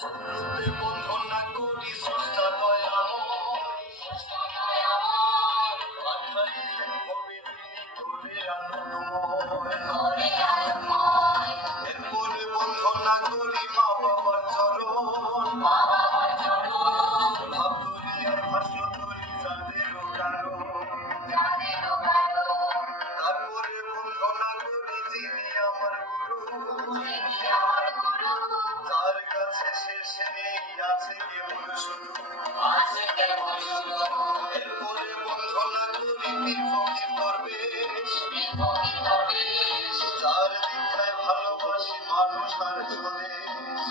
শুরুতে বন্ধন না করি স্রষ্টা দয়াময়, পাঠাইলেন ভবে তিনি করে আনন্দময়। এরপরে বন্ধন না করি মা বাবার চরণ, ভাব ধরি আর ভাষ্য ধরি যাদেরও কারণ। তারপরে বন্ধন না করি যিনি আমার গুরু, তার কাছে শেষে নেই আছে কেবল শুরু। এরপরে বন্ধন না করি পীর ফকির দরবেশ, যার দীক্ষায় ভালোবাসি মানুষ আর স্বদেশ।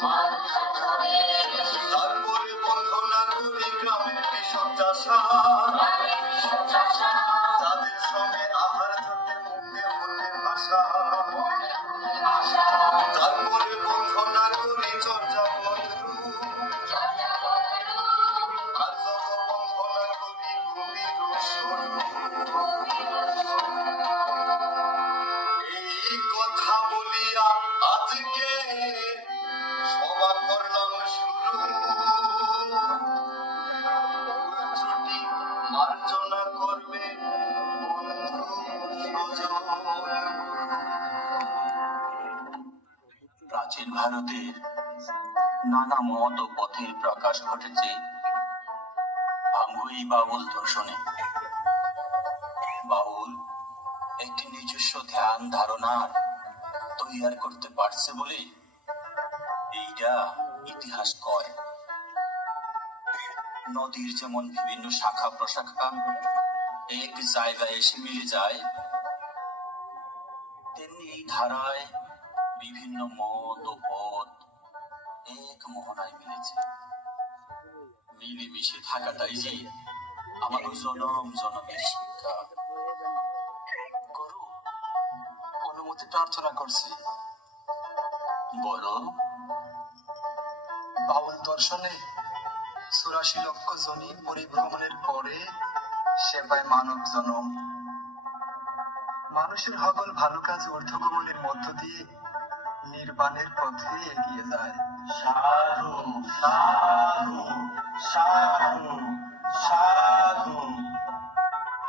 তারপরে বন্ধন না করি গ্রামের কৃষক চাষা, যাদের সঙ্গে আহার জোটে মুখে মুখে ভাষা। তারপরে বন্ধন না করি চর্যা বন্ধু, আর যত বন্ধন না করি গভীর সরু। এই কথা বলিয়া আজকে সভা করলাম শুরু, ত্রুটি মার্জনা করবে বন্ধু স্বজন। প্রাচীন ভারতের নানা মত ও পথের প্রকাশ ঘটেছে আঙ্গুই বাউল দর্শনে। বাউল একটি নিজস্ব ধ্যান ধারণার তৈয়ার করতে পারছে বলে এইটা ইতিহাস কয়। নদীর যেমন বিভিন্ন শাখা প্রশাখা এক জায়গায় এসে মিলে যায়, তেমনি এই ধারায় বিভিন্ন মত ও পথ এক মোহনায় মিলেছে। মিলেমিশে থাকাটাই যে আমাদের জনম জনমের শিক্ষা। গুরু অনুমতি প্রার্থনা করছি। বলো। বাউল দর্শনে ৮৪ লক্ষ জনি পরিভ্রমণের পরে সে পায় মানব জনম। মানুষের সকল ভালো কাজ ঊর্ধ্বগমনের মধ্য দিয়ে নির্বাণের পথে এগিয়ে যায়। সাধু সাধু সাধু সাধু।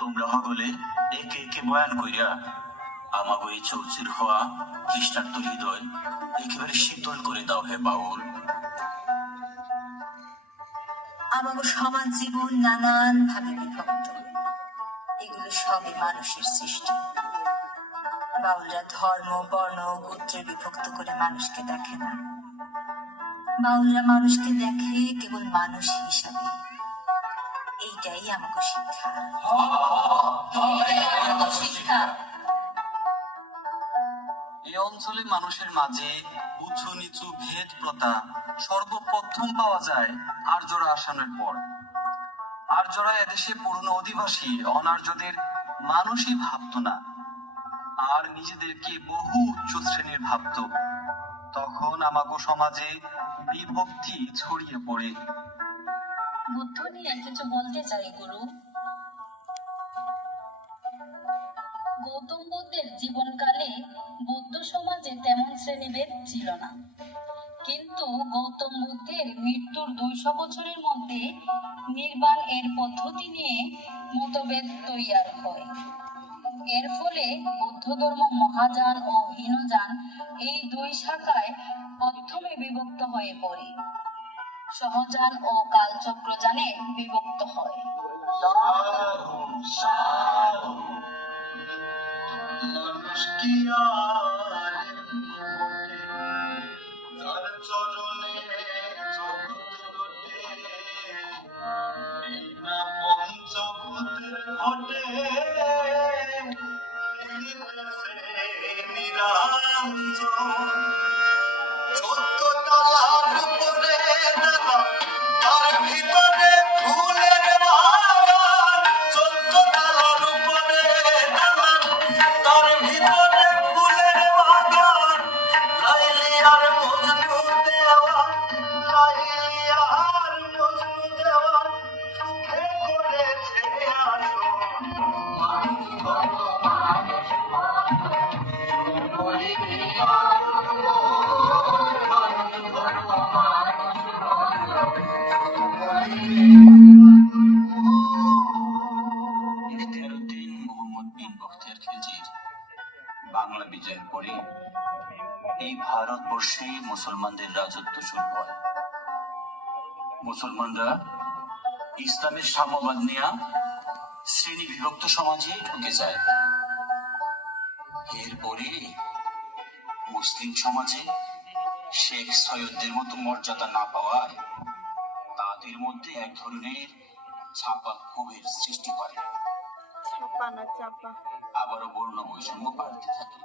তোমরা সকলে একে একে বয়ান কইরা আমাগো এই চৌচির হওয়া তৃষ্ণার্ত হৃদয় একেবারে শীতল করে দাও হে বাউল। আমাদের সমাজ জীবন নানান ভাবে বিভক্ত, এগুলো সবই মানুষের সৃষ্টি। বাউলরা ধর্ম বর্ণ গোত্রে বিভক্ত করে মানুষকে দেখে না। বাউলরা মানুষকে দেখে কেবল মানুষ হিসাবে। এইটাই আমাকে শিক্ষা। এই অঞ্চলে মানুষের মাঝে উঁচু নিচু ভেদ প্রথা সর্বপ্রথম পাওয়া যায় আর্যরা আসামের পর। আর্যরা এদেশে পুরনো অধিবাসী অনার্যদের মানুষই ভাবত না, আর নিজেদেরকে বহু উচ্চ শ্রেণীর ভাবত। তখন আমাগো সমাজে বিভক্তি ছড়িয়ে পড়ে। বুদ্ধ নিয়ে কিছু বলতে চাই গুরু। গৌতম বুদ্ধের জীবনকালে বৌদ্ধ সমাজে তেমন শ্রেণীভেদ ছিল না, কিন্তু গৌতম বুদ্ধের মৃত্যুর ২০০ বছরের মধ্যে নির্বাণ এর পদ্ধতি নিয়ে মতভেদ তৈয়ার হয়। এর ফলে বৌদ্ধ ধর্ম মহাযান ও হীনযান এই দুই শাখায় প্রথমে বিভক্ত হয়ে পড়ে। সহযান ও কালচক্রযানে বিভক্ত হয়। সাধু সাধু। মানুষ কি আর বটে, যার চরণে জগৎ রটে। এই না পঞ্চভূতের ঘটে, নিতেছে নিরঞ্জন। ১৪ তলার উপরে ডালা, তার ভিতরে ফুলের বাগান। ১৪ তলার উপরে ডালা, তার ভিতরে ফুলের বাগান। বাংলা বিজয়ের পরে এই ভারতবর্ষে মুসলমানদের রাজত্ব শুরু হয়। মুসলমানরা ইসলামের সাম্যবাদ নেয়া শ্রেণী বিভক্ত সমাজে ঢুকে যায়। এরপরে মুসলিম সমাজে শেখ সৈয়দদের মতো মর্যাদা না পাওয়ায় তাদের মধ্যে এক ধরনের ছাপা ক্ষোভের সৃষ্টি হয়। ছাপা না চাপা। আবারও বর্ণ বৈষম্য বাড়তে থাকে।